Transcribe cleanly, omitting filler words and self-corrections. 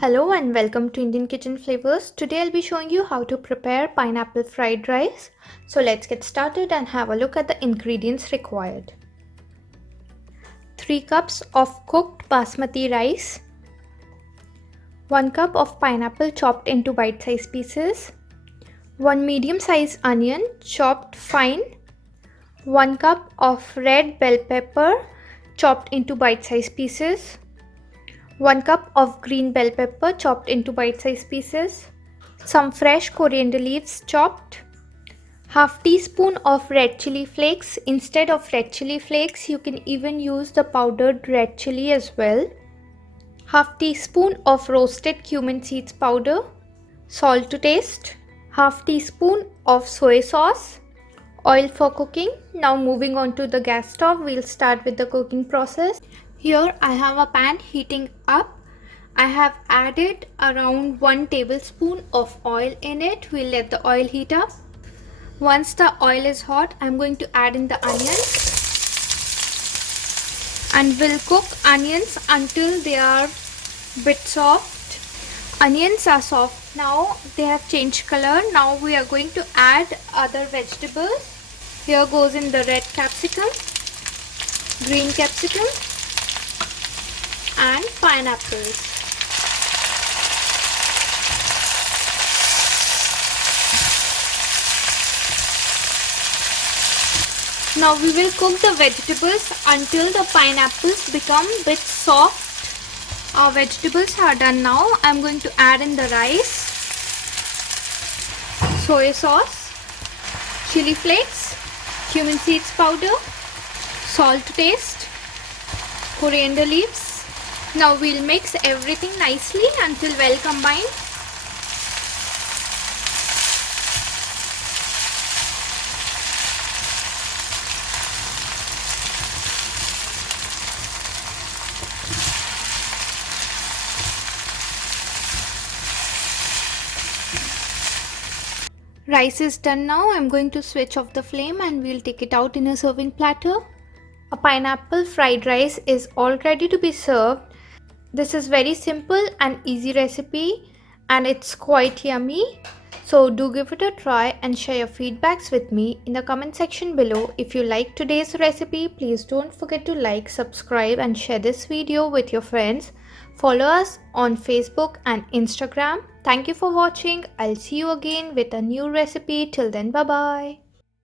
Hello and welcome to Indian Kitchen Flavors. Today I'll be showing you how to prepare pineapple fried rice. So let's get started and have a look at the ingredients required. 3 cups of cooked basmati rice, 1 cup of pineapple chopped into bite-sized pieces, 1 medium-sized onion chopped fine, 1 cup of red bell pepper chopped into bite-sized pieces, 1 cup of green bell pepper chopped into bite-sized pieces, some fresh coriander leaves chopped, half teaspoon of red chili flakes. Instead of red chili flakes, you can even use the powdered red chili as well. Half teaspoon of roasted cumin seeds powder, salt to taste, half teaspoon of soy sauce, oil for cooking. Now moving on to the gas stove, we'll start with the cooking process. Here I have a pan heating up. I have added around 1 tablespoon of oil in it. We'll let the oil heat up. Once the oil is hot, I'm going to add in the onions. And we'll cook onions until they are bit soft. Onions are soft now, they have changed color. Now we are going to add other vegetables. Here goes in the red capsicum, green capsicum, and pineapples. Now we will cook the vegetables until the pineapples become bit soft. Our vegetables are done now. I'm going to add in the rice, soy sauce, chili flakes, cumin seeds powder, salt to taste, coriander leaves. Now we'll mix everything nicely until well combined. Rice is done now. I'm going to switch off the flame and we'll take it out in a serving platter. A pineapple fried rice is all ready to be served. This is very simple and easy recipe and it's quite yummy. So do give it a try and share your feedbacks with me in the comment section below. If you like today's recipe, please don't forget to like, subscribe and share this video with your friends. Follow us on Facebook and Instagram. Thank you for watching. I'll see you again with a new recipe. Till then, bye bye.